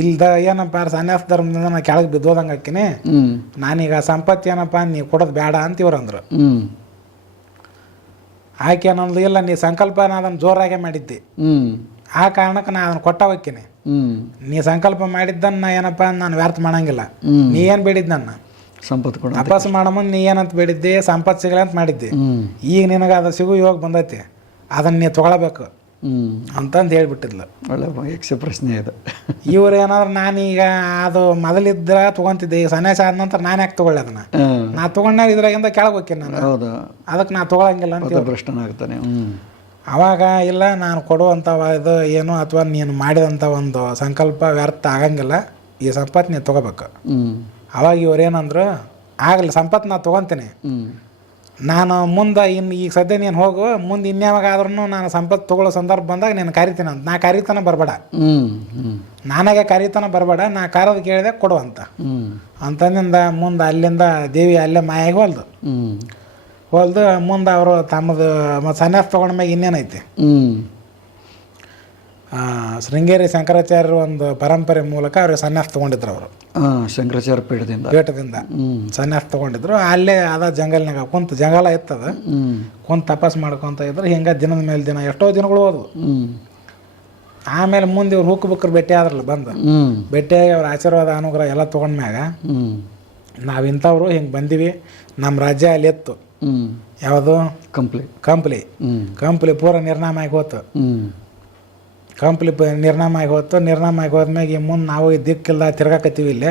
ಇಲ್ದ ಏನಪ್ಪ ಸನ್ಯಾಸ ಧರ್ಮದಿಂದ ನಾ ಕೆಳಗೆ ಬಿದ್ದೋದಂಗೆ ಹಾಕಿನಿ ನಾನೀಗ ಸಂಪತ್ತಿ ಏನಪ್ಪ ನೀ ಕೊಡೋದು ಬೇಡ ಅಂತ ಇವ್ರಂದ್ರು ಆಕೆ ಏನಂದ್ಲು ಇಲ್ಲ ನೀ ಸಂಕಲ್ಪ ನಾ ಅದನ್ನು ಜೋರಾಗೆ ಮಾಡಿದ್ದೆ. ಆ ಕಾರಣಕ್ಕೆ ನಾ ಅದನ್ನು ಕೊಟ್ಟ ಹೋಗ್ತೀನಿ ನೀ ಸಂಕಲ್ಪ ಮಾಡಿದ್ದನ್ನ ಏನಪ್ಪ ನಾನು ವ್ಯರ್ಥ ಮಾಡಂಗಿಲ್ಲ. ನೀ ಏನು ಬೇಡಿದ್ ನನ್ನ? ಸಂಪತ್ತು ಕೊಡ ತಪಾಸ್ ಮಾಡೋ ಮುಂದೆ ನೀ ಏನಂತ ಬೇಡಿದ್ದೆ? ಸಂಪತ್ತು ಸಿಗಲ್ಲ ಅಂತ ಮಾಡಿದ್ದೆ. ಈಗ ನಿನಗೆ ಅದು ಸಿಗು ಇವಾಗ ಬಂದೈತಿ. ಅದನ್ನು ನೀ ತೊಗೊಳಬೇಕು ಅಂತಂದು ಹೇಳ್ಬಿಟ್ಟಿದ್ಲು. ಒಳ್ಳೆ ಯಕ್ಷ ಪ್ರಶ್ನೆ ಇದು. ಇವ್ರು ಏನಾದ್ರು ನಾನೀಗ ಅದು ಮೊದಲಿದ್ರ ತೊಗೊಂತಿದ್ದೆ ಈಗ ಸನ್ಯಾಸ ಆದ ನಂತರ ನಾನು ಯಾಕೆ ತೊಗೊಳ್ಳೆ ಅದನ್ನ? ನಾ ತೊಗೊಂಡಾಗ ಇದ್ರಾಗಿಂದ ಕೆಳಗೆ ಹೋಗ್ತೀನಿ ನಾನು? ಹೌದು. ಅದಕ್ಕೆ ನಾ ತೊಗೊಳಂಗಿಲ್ಲ ಅಂತ ಭ್ರಷ್ಟನಾಗ್ತಾನೆ ಅವಾಗ ಇಲ್ಲ ನಾನು ಕೊಡುವಂಥ ಇದು ಏನು ಅಥವಾ ನೀನು ಮಾಡಿದಂಥ ಒಂದು ಸಂಕಲ್ಪ ವ್ಯರ್ಥ ಆಗಂಗಿಲ್ಲ. ಈ ಸಂಪತ್ತು ನೀನು ತೊಗೋಬೇಕು. ಅವಾಗ ಇವ್ರು ಏನಂದ್ರು ಆಗಲಿ ಸಂಪತ್ತು ನಾ ತೊಗೊತೀನಿ. ನಾನು ಮುಂದೆ ಇನ್ನು ಈಗ ಸದ್ಯ ನೀನು ಹೋಗು ಮುಂದೆ ಇನ್ಯಾವಾಗ ಆದ್ರೂ ನಾನು ಸಂಪತ್ತು ತೊಗೊಳ್ಳೋ ಸಂದರ್ಭ ಬಂದಾಗ ನೀನು ಕರಿತೀನಿ ಅಂತ. ನಾ ಕರಿತನ ಬರಬೇಡ. ನನಗೆ ಕರಿತನ ಬರಬೇಡ ನಾ ಕರೆದು ಕೇಳಿದೆ ಕೊಡು ಅಂತ. ಅಂತಂದಿಂದ ಮುಂದೆ ಅಲ್ಲಿಂದ ದೇವಿ ಅಲ್ಲೇ ಮಾಯಾಗಿ ಹೊಲ್ದು. ಹೊಲ್ದು ಮುಂದೆ ಅವರು ತಮ್ಮದು ಮತ್ತು ಸನ್ಯಾಸ ತೊಗೊಂಡ್ಮ್ಯಾಗ ಇನ್ನೇನೈತಿ. ಶೃಂಗೇರಿ ಶಂಕರಾಚಾರ್ಯರು ಒಂದು ಪರಂಪರೆ ಮೂಲಕ ಅವ್ರಿಗೆ ಸನ್ಯಾಸ ತೊಗೊಂಡಿದ್ರು ಅವರು. ಶಂಕರಾಚಾರ್ಯ ಪೀಠದಿಂದ. ಪೀಠದಿಂದ. ಸನ್ಯಾಸ ತೊಗೊಂಡಿದ್ರು. ಅಲ್ಲೇ ಅದ ಜಂಗಲ್ನಾಗ ಕುಂತ ಜಂಗಲ ಇತ್ತದ. ಕುಂತ ತಪಾಸ್ ಮಾಡ್ಕೊತ ಇದ್ರು. ಹಿಂಗೆ ದಿನದ ಮೇಲೆ ದಿನ ಎಷ್ಟೋ ದಿನಗಳು ಹೋದ್ವು. ಆಮೇಲೆ ಮುಂದೆ ಇವ್ರು ಹುಕ್ ಬುಕ್ಕರು ಭೇಟಿ ಆದ್ರಲ್ಲ ಬಂದು. ಭೇಟಿಯಾಗಿ ಅವ್ರ ಆಶೀರ್ವಾದ ಅನುಗ್ರಹ ಎಲ್ಲ ತಗೊಂಡ್ಮ್ಯಾಗ ನಾವು ಇಂಥವ್ರು ಹಿಂಗೆ ಬಂದೀವಿ. ನಮ್ಮ ರಾಜ್ಯ ಅಲ್ಲಿ ಎತ್ತು ಯಾವುದು? ಕಂಪ್ಲಿ. ಹ್ಞೂ ಕಂಪ್ಲಿ ಪೂರ ನಿರ್ನಾಮ ಆಗಿ ಹೋತು. ಕಂಪ್ಲಿ ನಿರ್ನಾಮ ಆಗಿ ಹೋಯ್ತು. ನಿರ್ನಾಮ ಆಗಿ ಹೋದ್ಮ್ಯಾಗ ಈ ಮುಂದೆ ನಾವು ಈ ದಿಕ್ಕಿಲ್ಲ ತಿರ್ಗಾಕತ್ತೀವಿ ಇಲ್ಲಿ.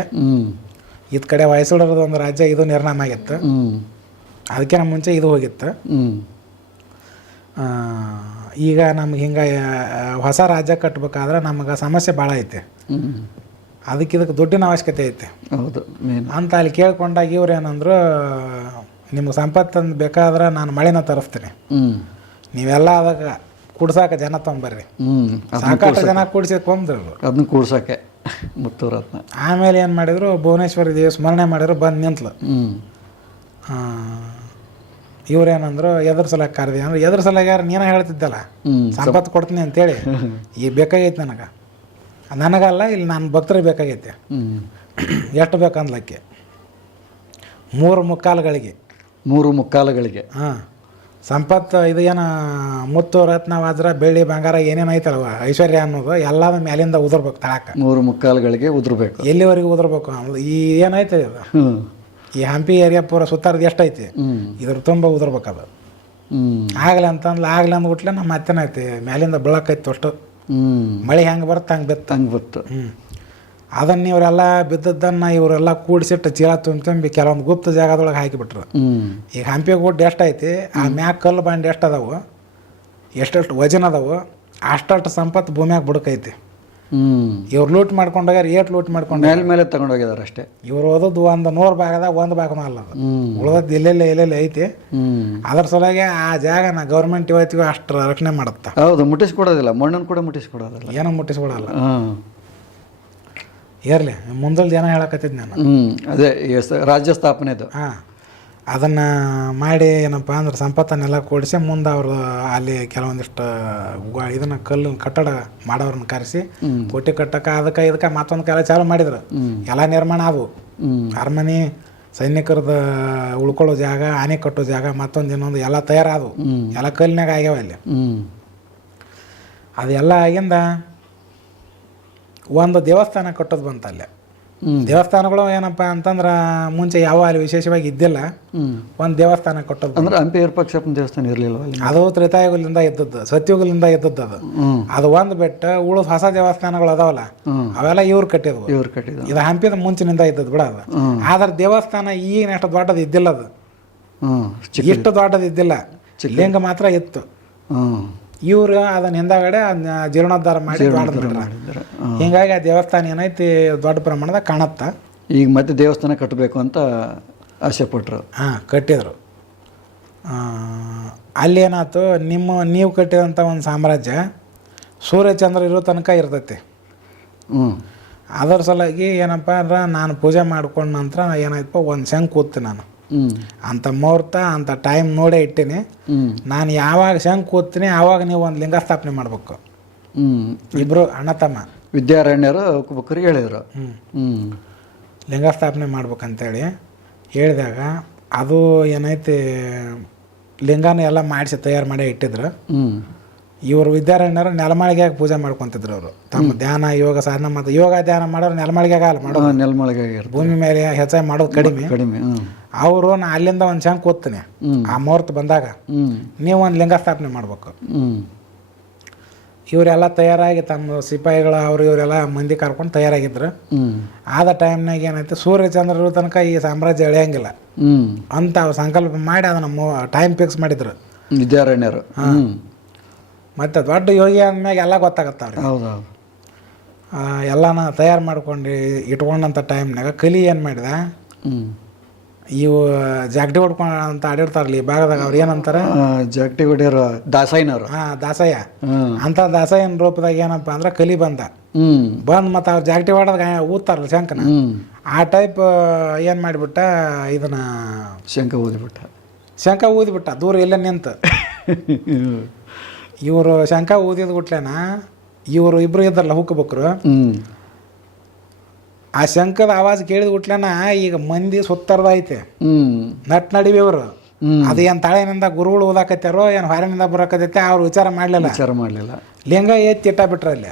ಇದ್ ಕಡೆ ಹೊಯ್ಸಳರದ ಒಂದು ರಾಜ್ಯ ಇದು ನಿರ್ನಾಮ ಆಗಿತ್ತು. ಅದಕ್ಕೆ ಅದಕ್ಕಿಂತ ಮುಂಚೆ ಇದು ಹೋಗಿತ್ತು. ಈಗ ನಮ್ಗೆ ಹಿಂಗೆ ಹೊಸ ರಾಜ್ಯ ಕಟ್ಬೇಕಾದ್ರೆ ನಮಗೆ ಸಮಸ್ಯೆ ಭಾಳ ಐತೆ. ಅದಕ್ಕೆ ಇದಕ್ಕೆ ದುಡ್ಡಿನ ಅವಶ್ಯಕತೆ ಐತೆ. ಹೌದು ಅಂತ ಅಲ್ಲಿ ಕೇಳ್ಕೊಂಡಾಗ ಇವ್ರು ಏನಂದ್ರು ನಿಮ್ಗೆ ಸಂಪತ್ತು ಬೇಕಾದ್ರೆ ನಾನು ಮಳೆನ ತರಿಸ್ತೀನಿ. ನೀವೆಲ್ಲ ಅದಕ್ಕೆ ಕುಡ್ಸಾಕ ಜನ ತೊಗೊಂಬರ್ರಿ ಹ್ಞೂ ಸಾಕಷ್ಟು ಜನ ಕೂಡಿಸಿ ಕೊಂದ್ರು ಅದನ್ನ ಕೂಡ್ಸೋಕ್ಕೆ ಮುತ್ತೂರತ್ನ. ಆಮೇಲೆ ಏನು ಮಾಡಿದ್ರು ಭುವನೇಶ್ವರಿ ದೇವಿ ಸ್ಮರಣೆ ಮಾಡಿದ್ರು ಬಂದು ನಿಂತ್ಲು. ಇವ್ರೇನಂದ್ರು ಎದ್ರ ಸಲ ಕರೆದಿ. ಅಂದ್ರೆ ಎದ್ರ ಸಲಗ ಯಾರು ನೀನ ಹೇಳ್ತಿದ್ದಲ್ಲ? ಸಂಪತ್ತು ಕೊಡ್ತೀನಿ ಅಂತೇಳಿ. ಈ ಬೇಕಾಗೈತೆ ನನಗೆ. ನನಗಲ್ಲ ಇಲ್ಲಿ ನಾನು ಭಕ್ತರಿಗೆ ಬೇಕಾಗೈತೆ. ಎಷ್ಟು ಬೇಕಂದ್ಲಕ್ಕೆ? ಮೂರು ಮುಕ್ಕಾಲುಗಳಿಗೆ. ಮೂರು ಮುಕ್ಕಾಲುಗಳಿಗೆ. ಹಾಂ. ಸಂಪತ್ತು ಇದು ಏನು ಮುತ್ತು ರತ್ನ ವಜ್ರ ಬೆಳ್ಳಿ ಬಂಗಾರ ಏನೇನು ಐತಲ್ವ? ಐಶ್ವರ್ಯ ಅನ್ನೋದು ಎಲ್ಲದ ಮೇಲಿಂದ ಉದುರ್ಬೇಕು ತಳಕ. ನೂರು ಮುಕ್ಕಾಲುಗಳಿಗೆ ಉದುರ್ಬೇಕು. ಎಲ್ಲಿವರೆಗೂ ಉದುರ್ಬೇಕು? ಅನ್ನೋದು ಈ ಏನೈತೆ ಇದು ಈ ಹಂಪಿ ಏರಿಯಾ ಪೂರ ಸುತ್ತಾರದು ಎಷ್ಟೈತಿ? ಇದ್ರ ತುಂಬ ಉದುರ್ಬೇಕು ಅದು. ಆಗಲಿ ಅಂತಂದ್ಲ ಆಗ್ಲಿ ಅಂದ್ಬಿಟ್ಲೆ ನಮ್ಮ ಐತಿ. ಮೇಲಿಂದ ಬೆಳಕೈತಿ ಅಷ್ಟು. ಮಳೆ ಹೆಂಗೆ ಬರುತ್ತೆ ಹಂಗೆ ಬಿತ್ತು. ಹಂಗೆ ಬಿತ್ತು. ಹ್ಞೂ ಅದನ್ನು ಇವರೆಲ್ಲ ಬಿದ್ದದ್ದನ್ನು ಇವರೆಲ್ಲ ಕೂಡಿಸಿಟ್ಟು ಚೀಲ ತುಂಬಿ ತುಂಬಿ ಕೆಲವೊಂದು ಗುಪ್ತ ಜಾಗದೊಳಗೆ ಹಾಕಿಬಿಟ್ರು. ಈಗ ಹಂಪಿ ಗುಡ್ಡ ಎಷ್ಟೈತಿ ಆ ಮ್ಯಾಕ್ ಕಲ್ಲು ಬಂಡ್ ಎಷ್ಟು ಅದಾವು ಎಷ್ಟೆಷ್ಟು ವಜನ್ ಅದಾವು ಅಷ್ಟು ಸಂಪತ್ತು ಭೂಮ್ಯಾಗ ಬುಡಕೈತಿ. ಇವ್ರು ಲೂಟ್ ಮಾಡ್ಕೊಂಡೋಗ್ಯಾರ ಏಟ್ ಲೂಟ್ ಮಾಡ್ಕೊಂಡು ಮೇಲೆ ಮೇಲೆ ತಗೊಂಡೋಗಿದಾರೆ ಅಷ್ಟೇ. ಇವ್ರು ಓದೋದು ಒಂದು ನೂರು ಭಾಗದಾಗ ಒಂದು ಭಾಗ ಹ್ಞೂ ಉಳ್ದದ್ದು ಇಲ್ಲೆಲ್ಲ ಎಲ್ಲೆಲ್ಲಿ ಐತಿ ಅದ್ರ ಸಲುವಾಗಿ ಆ ಜಾಗನ ಗೌರ್ಮೆಂಟ್ ಇವತ್ತಿಗೂ ಅಷ್ಟು ರಕ್ಷಣೆ ಮಾಡುತ್ತೆ. ಹೌದು ಮುಟ್ಟಿಸ್ಕೊಡೋದಿಲ್ಲ ಮಣ್ಣನ್ನು ಕೂಡ ಮುಟ್ಟಿಸ್ಕೊಡೋದಿಲ್ಲ. ಏನೋ ಮುಟ್ಟಿಸ್ಕೊಡಲ್ಲ. ಇರಲಿ ಮುಂದಲ್ ಜನ ಹೇಳಕತ್ತಿದ್ ನಾನು. ಹ್ಞೂ ಅದೇ ರಾಜ್ಯ ಸ- ರಾಜ್ಯ ಸ್ಥಾಪನೆದು. ಹಾಂ ಅದನ್ನು ಮಾಡಿ ಏನಪ್ಪ ಅಂದ್ರೆ ಸಂಪತ್ತನ್ನೆಲ್ಲ ಕೊಡಿಸಿ ಮುಂದೆ ಅವರು ಅಲ್ಲಿ ಕೆಲವೊಂದಿಷ್ಟು ಇದನ್ನು ಇದನ್ನ ಕಲ್ಲು ಕಟ್ಟಡ ಮಾಡೋರನ್ನ ಕರೆಸಿ ಕೋಟೆ ಕಟ್ಟಕ್ಕೆ ಅದಕ್ಕೆ ಇದಕ್ಕೆ ಮತ್ತೊಂದು ಕಾಲ ಚಾಲು ಮಾಡಿದ್ರು. ಎಲ್ಲ ನಿರ್ಮಾಣ ಆದವು. ಹ್ಞೂ ಅರಮನೆ ಸೈನಿಕರದ ಉಳ್ಕೊಳ್ಳೋ ಜಾಗ ಆನೆ ಕಟ್ಟೋ ಜಾಗ ಮತ್ತೊಂದು ಇನ್ನೊಂದು ಎಲ್ಲ ತಯಾರಾದವು. ಎಲ್ಲ ಕಲ್ಲಿನಾಗ ಆಗ್ಯಾವ ಅಲ್ಲಿ. ಹ್ಞೂ ಅದೆಲ್ಲ ಆಗಿಂದ ಒಂದು ದೇವಸ್ಥಾನ ಕಟ್ಟೋದು ಬಂತ ಅಲ್ಲಿ ದೇವಸ್ಥಾನಗಳು ಏನಪ್ಪ ಅಂತಂದ್ರೆ ಮುಂಚೆ ಯಾವ ಅಲ್ಲಿ ವಿಶೇಷವಾಗಿ ಇದ್ದಿಲ್ಲ. ಒಂದು ದೇವಸ್ಥಾನ ಕಟ್ಟೋದು. ಅಂದ್ರೆ ಹಂಪಿ ವಿರೂಪಾಕ್ಷಪ್ಪನ ದೇವಸ್ಥಾನ ಇರಲಿಲ್ಲ ಅದು ತ್ರೇತಾಯುಗಲಿಂದ ಇದ್ದದ್ದು ಸತ್ಯುಗಲಿಂದ ಇದ್ದದ್ದು ಅದು. ಅದು ಒಂದು ಬೆಟ್ಟ ಉಳು ಹೊಸ ದೇವಸ್ಥಾನಗಳು ಅದಾವಲ್ಲ ಅವೆಲ್ಲ ಇವ್ರು ಕಟ್ಟಿದ್ವು. ಇವ್ರು ಕಟ್ಟಿದ್ವು ಇದು ಹಂಪಿದ ಮುಂಚಿನಿಂದ ಇದ್ದದ್ದು ಬಿಡ ಅದು. ಆದ್ರೆ ದೇವಸ್ಥಾನ ಈಗಿನ ಅಷ್ಟು ದೊಡ್ಡದು ಇದ್ದಿಲ್ಲ ಅದು. ಇಷ್ಟು ದೊಡ್ಡದು ಇದ್ದಿಲ್ಲ. ಲಿಂಗ ಮಾತ್ರ ಇತ್ತು. ಇವ್ರು ಅದನ್ನ ಹಿಂದಾಗಡೆ ಅದನ್ನ ಜೀರ್ಣೋದ್ಧಾರ ಮಾಡಿ ಹಿಂಗಾಗಿ ಆ ದೇವಸ್ಥಾನ ಏನೈತಿ ದೊಡ್ಡ ಪ್ರಮಾಣದಾಗ ಕಾಣತ್ತ. ಈಗ ಮತ್ತೆ ದೇವಸ್ಥಾನ ಕಟ್ಟಬೇಕು ಅಂತ ಆಸೆ ಪಟ್ರು. ಹಾಂ ಕಟ್ಟಿದ್ರು. ಅಲ್ಲಿ ಏನಾಯ್ತು ನಿಮ್ಮ ನೀವು ಕಟ್ಟಿದಂಥ ಒಂದು ಸಾಮ್ರಾಜ್ಯ ಸೂರ್ಯಚಂದ್ರ ಇರೋ ತನಕ ಇರ್ತೈತಿ. ಹ್ಞೂ ಅದರ ಸಲುವಾಗಿ ಏನಪ್ಪ ಅಂದ್ರೆ ನಾನು ಪೂಜೆ ಮಾಡ್ಕೊಂಡ ನಂತರ ಏನಾಯ್ತಪ್ಪ ಒಂದು ಶಂಕ್ ಕೂತು ನಾನು. ಅಂಥ ಮುಹೂರ್ತ ಅಂಥ ಟೈಮ್ ನೋಡೇ ಇಟ್ಟೀನಿ. ನಾನು ಯಾವಾಗ ಶಂಕ್ ಕೂತೀನಿ ಆವಾಗ ನೀವು ಒಂದು ಲಿಂಗ ಸ್ಥಾಪನೆ ಮಾಡ್ಬೇಕು ಇಬ್ರು ಇಬ್ಬರು ಅಣ್ಣ ತಮ್ಮ. ವಿದ್ಯಾರಣ್ಯರು ಒಬ್ಬೊಬ್ಬರಿಗೆ ಹೇಳಿದರು. ಲಿಂಗ ಸ್ಥಾಪನೆ ಮಾಡ್ಬೇಕಂತೇಳಿ ಹೇಳಿದಾಗ ಅದು ಏನೈತಿ ಲಿಂಗನ ಎಲ್ಲ ಮಾಡಿಸಿ ತಯಾರು ಮಾಡಿ ಇಟ್ಟಿದ್ರು. ಇವರು ವಿದ್ಯಾರಣ್ಯರು ನೆಲಮಾಳಿಗೆಯಾಗ ಪೂಜೆ ಮಾಡ್ಕೊತಿದ್ರು ಅವರು. ತಮ್ಮ ಧ್ಯಾನ ಯೋಗ ಸಾಧನ ಮತ್ತು ಯೋಗ ಧ್ಯಾನ ಮಾಡೋರು ನೆಲಮಾಳಿಗೆ ಅಲ್ಲ ಮಾಡೋದು ಹಾಂ ಭೂಮಿ ಮೇಲೆ ಹೆಚ್ಚಾಗಿ ಮಾಡೋದು ಕಡಿಮೆ. ಕಡಿಮೆ ಅವರು ನಾ ಅಲ್ಲಿಂದ ಒಂದು ಶಂಕ್ ಕೂತೀನಿ. ಆ ಮುಹೂರ್ತ ಬಂದಾಗ ನೀವು ಒಂದು ಲಿಂಗ ಸ್ಥಾಪನೆ ಮಾಡ್ಬೇಕು ಇವರೆಲ್ಲ ತಯಾರಾಗಿ ತಮ್ಮ ಸಿಪಾಯಿಗಳ ಅವ್ರು ಇವರೆಲ್ಲ ಮಂದಿ ಕರ್ಕೊಂಡು ತಯಾರಾಗಿದ್ರು. ಆದ ಟೈಮ್ನಾಗ ಏನಾಯ್ತು ಸೂರ್ಯಚಂದ್ರ ಇರೋ ತನಕ ಈ ಸಾಮ್ರಾಜ್ಯ ಎಳೆಯಂಗಿಲ್ಲ. ಅಂತ ಅವ್ರು ಸಂಕಲ್ಪ ಮಾಡಿ ಅದನ್ನ ಟೈಮ್ ಫಿಕ್ಸ್ ಮಾಡಿದ್ರು. ವಿದ್ಯಾರಣ್ಯರು. ಮತ್ತು ದೊಡ್ಡ ಯೋಗಿ ಅಂದಮ್ಯಾಗ ಎಲ್ಲ ಗೊತ್ತಾಗತ್ತವ್ರಿ. ಹೌದು ಹೌದು ಎಲ್ಲನ ತಯಾರು ಮಾಡ್ಕೊಂಡು ಇಟ್ಕೊಂಡಂಥ ಟೈಮ್ನಾಗ ಕಲಿ ಏನು ಮಾಡಿದೆ? ಇವು ಜಾಗಟಿ ಹೊಡ್ಕೊಂಡ ಅಂತ ಆಡಿರ್ತಾರಲ್ಲ ಈ ಭಾಗದಾಗ ಅವ್ರು ಏನಂತಾರೆ? ಜಗಟಿ ಹೊಡಿಯೋರು ದಾಸಾಯಿನವರು. ಹಾಂ ದಾಸಯ್ಯ ಅಂಥ ದಾಸಯ್ಯನ ರೂಪದಾಗ ಏನಪ್ಪ ಅಂದ್ರೆ ಕಲಿ ಬಂದ. ಬಂದು ಮತ್ತು ಅವ್ರು ಜಾಗಟಿ ಹೊಡೆದಾಗ ಊದ್ತಾರಲ್ಲ ಶಂಕನ ಆ ಟೈಪ್ ಏನು ಮಾಡಿಬಿಟ್ಟ ಇದನ್ನ? ಶಂಕ ಊದ್ಬಿಟ್ಟ. ಶಂಕ ಊದಿಬಿಟ್ಟ ದೂರ ಇಲ್ಲೇ ನಿಂತು. ಇವರು ಶಂಕ ಓದಿದ ಗುಟ್ಲೇನ ಇವರು ಇಬ್ರು ಇದ್ದಾರಲ್ಲ ಹುಕ್ಕಬಕ್ರು ಆ ಶಂಕದ ಆವಾಜ್ ಕೇಳಿದ ಗುಟ್ಲೇನ ಈಗ ಮಂದಿ ಸುತ್ತರ್ದ ಐತೆ ನಟ್ ನಡಿಬೇವ್ರು ಹ್ಮ್. ಅದು ಏನು ತಾಳಿನಿಂದ ಗುರುಗಳು ಓದಾಕತ್ಯಾರೋ ಏನ್ ಹೊರನಿಂದ ಬರಕತ್ತೈತೆ ಅವ್ರು ವಿಚಾರ ಮಾಡಲಿಲ್ಲ. ವಿಚಾರ ಮಾಡಲಿಲ್ಲ. ಲಿಂಗ ಎತ್ತಿ ಇಟ್ಟ ಬಿಟ್ರ ಅಲ್ಲಿ.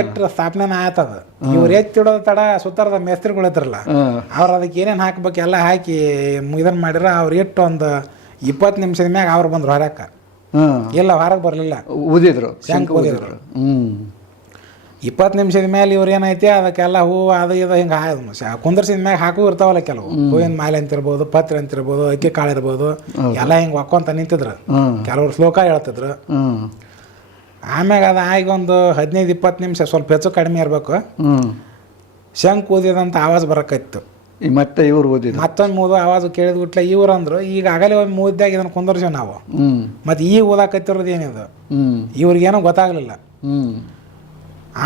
ಎಟ್ರ ಸ್ಥಾಪನೆ ಆಯ್ತದ ಇವ್ರು ಎತ್ತಿಡೋದ ತಡ ಸುತ್ತರದ ಮೇಸ್ತ್ರಿಗಳು ಇದ್ರಲ್ಲ. ಅವ್ರು ಅದಕ್ಕೆ ಏನೇನು ಹಾಕ್ಬೇಕು ಎಲ್ಲ ಹಾಕಿ ಇದನ್ನು ಮಾಡಿರ ಅವ್ರು ಎಟ್ಟು ಒಂದು ಇಪ್ಪತ್ತು ನಿಮಿಷದ ಮ್ಯಾಗ ಅವ್ರು ಬಂದ್ರು ಹೊರಕ್ಕೆ ಹಾಂ. ಇಲ್ಲ ಹೊರಗೆ ಬರಲಿಲ್ಲ. ಊದಿದ್ರು ಶಂಕ ಊದಿದ್ರು ಇಪ್ಪತ್ತು ನಿಮಿಷದ ಮೇಲೆ ಇವ್ರು ಏನೈತಿ ಅದಕ್ಕೆಲ್ಲ ಹೂ ಅದು ಇದು ಹಿಂಗೆ ಕುಂದರ್ಸಿದ ಮ್ಯಾಗ ಹಾಕು ಇರ್ತಾವಲ್ಲ ಕೆಲವು. ಹೂವಿನ ಮಾಲೆ ಅಂತಿರ್ಬೋದು ಪತ್ರ ಅಂತಿರ್ಬೋದು ಅಕ್ಕಿ ಕಾಳು ಇರ್ಬೋದು ಎಲ್ಲ ಹಿಂಗೆ ಒಕ್ಕೊಂತ ನಿಂತಿದ್ರು. ಕೆಲವರು ಶ್ಲೋಕ ಹೇಳ್ತಿದ್ರು. ಆಮ್ಯಾಗ ಅದು ಆಗಿ ಒಂದು ಹದಿನೈದು ಇಪ್ಪತ್ತು ನಿಮಿಷ ಸ್ವಲ್ಪ ಹೆಚ್ಚು ಕಡಿಮೆ ಇರಬೇಕು. ಶಂಖ ಶಂಕ್ ಊದಿದಂಥ ಆವಾಜ್ ಬರಕೈತ್ತು ಈ ಮತ್ತೆ ಇವ್ರು ಓದಿದ್ರು. ಮತ್ತೊಂದು ಮೂದು ಆವಾಜು ಕೇಳಿದ ಗುಟ್ಲೆ ಇವ್ರು ಅಂದ್ರು ಈಗ ಆಗಲೇ ಒಂದು ಮೂದ್ದಾಗ ಇದನ್ನು ಕುಂದರ್ಸಿವ್ ನಾವು. ಮತ್ತೆ ಈಗ ಓದಾಕತ್ತಿರೋದು ಏನಿದು? ಇವ್ರಿಗೇನೋ ಗೊತ್ತಾಗ್ಲಿಲ್ಲ.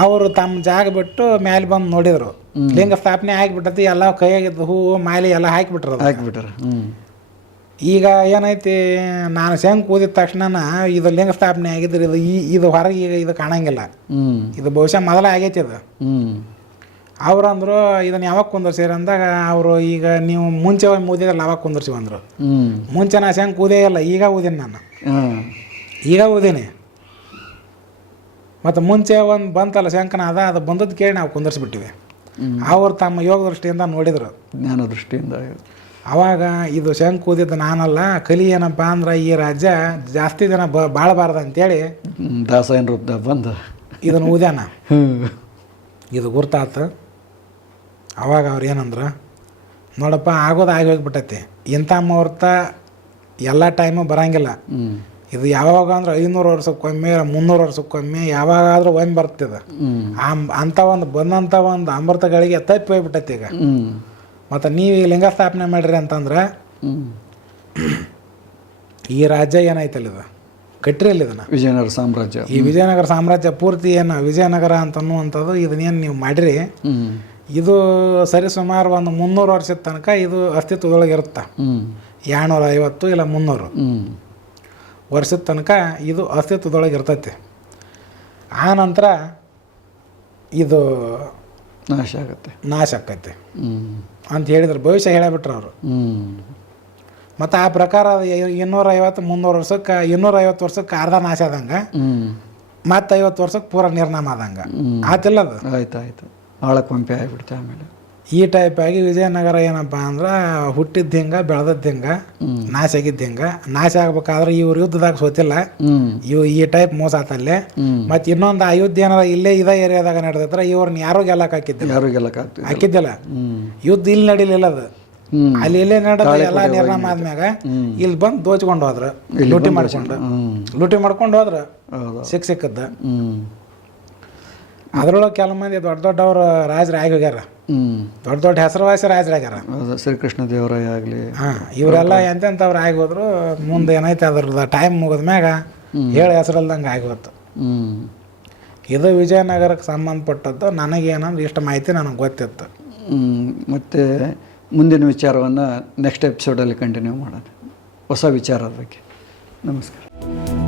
ಅವರು ತಮ್ಮ ಜಾಗ ಬಿಟ್ಟು ಮ್ಯಾಲೆ ಬಂದು ನೋಡಿದ್ರು. ಲಿಂಗ ಸ್ಥಾಪನೆ ಆಗಿಬಿಟ್ಟತಿ ಎಲ್ಲ ಕೈಯಾಗಿದ್ದು ಹೂವು ಮಾಲೆ ಎಲ್ಲ ಹಾಕಿಬಿಟ್ರು. ಅದು. ಹಾಕ್ಬಿಟ್ರ ಈಗ ಏನೈತಿ ನಾನು ಶಂಕ್ ಕೂದಿದ ತಕ್ಷಣ ಇದು ಲಿಂಗ ಸ್ಥಾಪನೆ ಆಗಿದ್ರೆ ಇದು ಈ ಇದು ಹೊರಗೆ ಈಗ ಇದು ಕಾಣಂಗಿಲ್ಲ. ಇದು ಬಹುಶಃ ಮೊದಲ ಆಗೈತಿ ಇದು. ಹ್ಞೂ ಅವ್ರು ಅಂದರು ಇದನ್ನು ಯಾವಾಗ ಕುಂದರ್ಸಿರ ಅಂದಾಗ ಅವರು ಈಗ ನೀವು ಮುಂಚೆ ಹೋಗಿ ಮುದಿದ್ರಲ್ಲ ಅವಾಗ ಕುಂದರ್ಸಿ ಬಂದ್ರು ಮುಂಚೆ ನಾ ಶಂಕ್ ಕೂದೇ ಇಲ್ಲ ಈಗ ಊದೀನಿ ನಾನು. ಈಗ ಊದೀನಿ. ಮತ್ತು ಮುಂಚೆ ಒಂದು ಬಂತಲ್ಲ ಶಂಕನ ಅದ ಅದು ಬಂದದ್ದು ಕೇಳಿ ನಾವು ಕುಂದರ್ಸಿಬಿಟ್ಟಿವಿ. ಅವರು ತಮ್ಮ ಯೋಗ ದೃಷ್ಟಿಯಿಂದ ನೋಡಿದರು. ಜ್ಞಾನ ದೃಷ್ಟಿಯಿಂದ. ಅವಾಗ ಇದು ಶಂಕ್ ಕೂದಿದ್ದ ನಾನಲ್ಲ ಕಲಿ ಏನಪ್ಪ ಅಂದ್ರೆ ಈ ರಾಜ್ಯ ಜಾಸ್ತಿ ದಿನ ಬ ಬಾಳಬಾರ್ದು ಅಂತೇಳಿ ದಾಸನ ರೂಪದಾಗ ಬಂದು. ಇದನ್ನು ಊದ್ಯಾನ. ಇದು ಗುರ್ತಾತು. ಅವಾಗ ಅವ್ರು ಏನಂದ್ರೆ ನೋಡಪ್ಪ ಆಗೋದು ಆಗೋಗ್ಬಿಟ್ಟೈತಿ ಹೋಗ್ಬಿಟ್ಟೈತಿ. ಇಂಥ ಮುಹೂರ್ತ ಎಲ್ಲ ಟೈಮು ಬರಂಗಿಲ್ಲ. ಇದು ಯಾವಾಗ ಅಂದ್ರೆ ಐನೂರು ವರ್ಷಕ್ಕೊಮ್ಮೆ ಮುನ್ನೂರು ವರ್ಷಕ್ಕೊಮ್ಮೆ ಯಾವಾಗಾದ್ರೂ ಒಮ್ಮೆ ಬರುತ್ತೆ ಇದು. ಆ ಅಂಥ ಒಂದು ಬಂದಂಥ ಒಂದು ಅಮೃತಗಳಿಗೆ ತಪ್ಪಿ ಹೋಗ್ಬಿಟ್ಟೈತಿ ಈಗ. ಮತ್ತು ನೀವು ಈ ಲಿಂಗ ಸ್ಥಾಪನೆ ಮಾಡಿರಿ ಅಂತಂದ್ರೆ ಈ ರಾಜ್ಯ ಏನೈತಲ್ಲ ಇದು? ಕಟ್ರಿ ಅಲ್ಲಿ ಇದನ್ನ. ವಿಜಯನಗರ ಸಾಮ್ರಾಜ್ಯ. ಈ ವಿಜಯನಗರ ಸಾಮ್ರಾಜ್ಯ ಪೂರ್ತಿ ಏನು ವಿಜಯನಗರ ಅಂತ ಅನ್ನುವಂಥದ್ದು ಇದನ್ನೇನು ನೀವು ಮಾಡಿರಿ? ಇದು ಸರಿ ಸುಮಾರು ಒಂದು ಮುನ್ನೂರು ವರ್ಷದ ತನಕ ಇದು ಅಸ್ತಿತ್ವದೊಳಗೆ ಇರುತ್ತೆ? ಹ್ಞೂ ಎರಡುನೂರ ಐವತ್ತು ಇಲ್ಲ ಮುನ್ನೂರು. ವರ್ಷದ ತನಕ ಇದು ಅಸ್ತಿತ್ವದೊಳಗೆ ಇರ್ತೈತಿ. ಆ ನಂತರ ಇದು ನಾಶ ಆಗುತ್ತೆ. ನಾಶ ಆಕೈತಿ ಅಂತ ಹೇಳಿದ್ರು ಭವಿಷ್ಯ ಹೇಳಿಬಿಟ್ರು ಅವರು. ಮತ್ತು ಆ ಪ್ರಕಾರ ಇನ್ನೂರ ಐವತ್ತು ಮುನ್ನೂರು ವರ್ಷಕ್ಕೆ ಇನ್ನೂರ ಐವತ್ತು ವರ್ಷಕ್ಕೆ ಅರ್ಧ ನಾಶ ಆದಂಗೆ ಮತ್ತು ಐವತ್ತು ವರ್ಷಕ್ಕೆ ಪೂರ ನಿರ್ನಾಮ ಆದಂಗೆ. ಆತಿಲ್ಲ ಅದು ಆಯ್ತು ಆಯಿತು ಆಳಕೊಂಪೆ ಆಗಿಬಿಡ್ತೆ ಆಮೇಲೆ. ಈ ಟೈಪ್ ಆಗಿ ವಿಜಯನಗರ ಏನಪ್ಪ ಅಂದ್ರೆ ಹುಟ್ಟಿದ್ದು ಹಿಂಗ ಬೆಳೆದದ್ದು ಹಿಂಗ ನಾಶ ಆಗಿದ್ದು ಹಿಂಗ ನಾಶ ಆಗ್ಬೇಕಾದ್ರೆ ಇವ್ರ ಯುದ್ಧದಾಗ ಸೋತಿಲ್ಲ. ಇವ್ ಈ ಟೈಪ್ ಮೋಸ ಆತಲ್ಲೇ ಮತ್ತೆ ಇನ್ನೊಂದು ಅಯೋಧ್ಯೆ ಏನಾರ ಇಲ್ಲೇ ಇದೇ ಏರಿಯಾದಾಗ ನಡೆದಿದ್ರೆ ಇವ್ರನ್ನ ಯಾರು ಗೆಲ್ಲಕ್ಕೆ ಹಾಕಿದ್ದಿಲ್ಲ. ಯಾರು ಹಾಕಿದ್ದಿಲ್ಲ. ಯುದ್ಧ ಇಲ್ಲಿ ನಡೀಲಿಲ್ಲ ಅದು. ಅಲ್ಲಿ ಇಲ್ಲೇ ನಡೆದ ಎಲ್ಲ ನಿರ್ನಾಮ ಆದ್ಮ್ಯಾಗ ಇಲ್ಲಿ ಬಂದು ದೋಚ್ಕೊಂಡು ಹೋದ್ರ. ಲೂಟಿ ಮಾಡ್ಕೊಂಡು. ಲೂಟಿ ಮಾಡ್ಕೊಂಡು ಹೋದ್ರ. ಹೌದು. ಸಿಕ್ ಸಿಕ್ಕದ್ದ. ಅದ್ರೊಳಗೆ ಕೆಲವು ಮಂದಿ ದೊಡ್ಡ ದೊಡ್ಡವರು ರಾಜರ ಆಗಿ ಹೋಗ್ಯಾರ. ದೊಡ್ಡ ದೊಡ್ಡ ಹೆಸರುವಾಸಿ ರಾಜರಾಗ್ಯಾರ ಶ್ರೀ ಶ್ರೀಕೃಷ್ಣ ದೇವರಾಯ ಆಗಲಿ. ಹಾಂ ಇವರೆಲ್ಲ ಎಂತೆಂಥವ್ರು ಆಗಿ ಹೋದ್ರು ಮುಂದೆ ಏನೈತೆ ಅದ್ರದ್ದು ಟೈಮ್ ಮುಗಿದ್ಮ್ಯಾಗ ಹೇಳಿ ಹೆಸರಲ್ದಂಗೆ ಆಗಿ ಹೋತು ಹ್ಞೂ ಇದು ವಿಜಯನಗರಕ್ಕೆ ಸಂಬಂಧಪಟ್ಟದ್ದು ನನಗೇನಂದ್ರೆ ಇಷ್ಟು ಮಾಹಿತಿ ನನಗೆ ಗೊತ್ತಿತ್ತು. ಮತ್ತು ಮುಂದಿನ ವಿಚಾರವನ್ನು ನೆಕ್ಸ್ಟ್ ಎಪಿಸೋಡಲ್ಲಿ ಕಂಟಿನ್ಯೂ ಮಾಡೋಣ ಹೊಸ ವಿಚಾರದ ಬಗ್ಗೆ. ನಮಸ್ಕಾರ.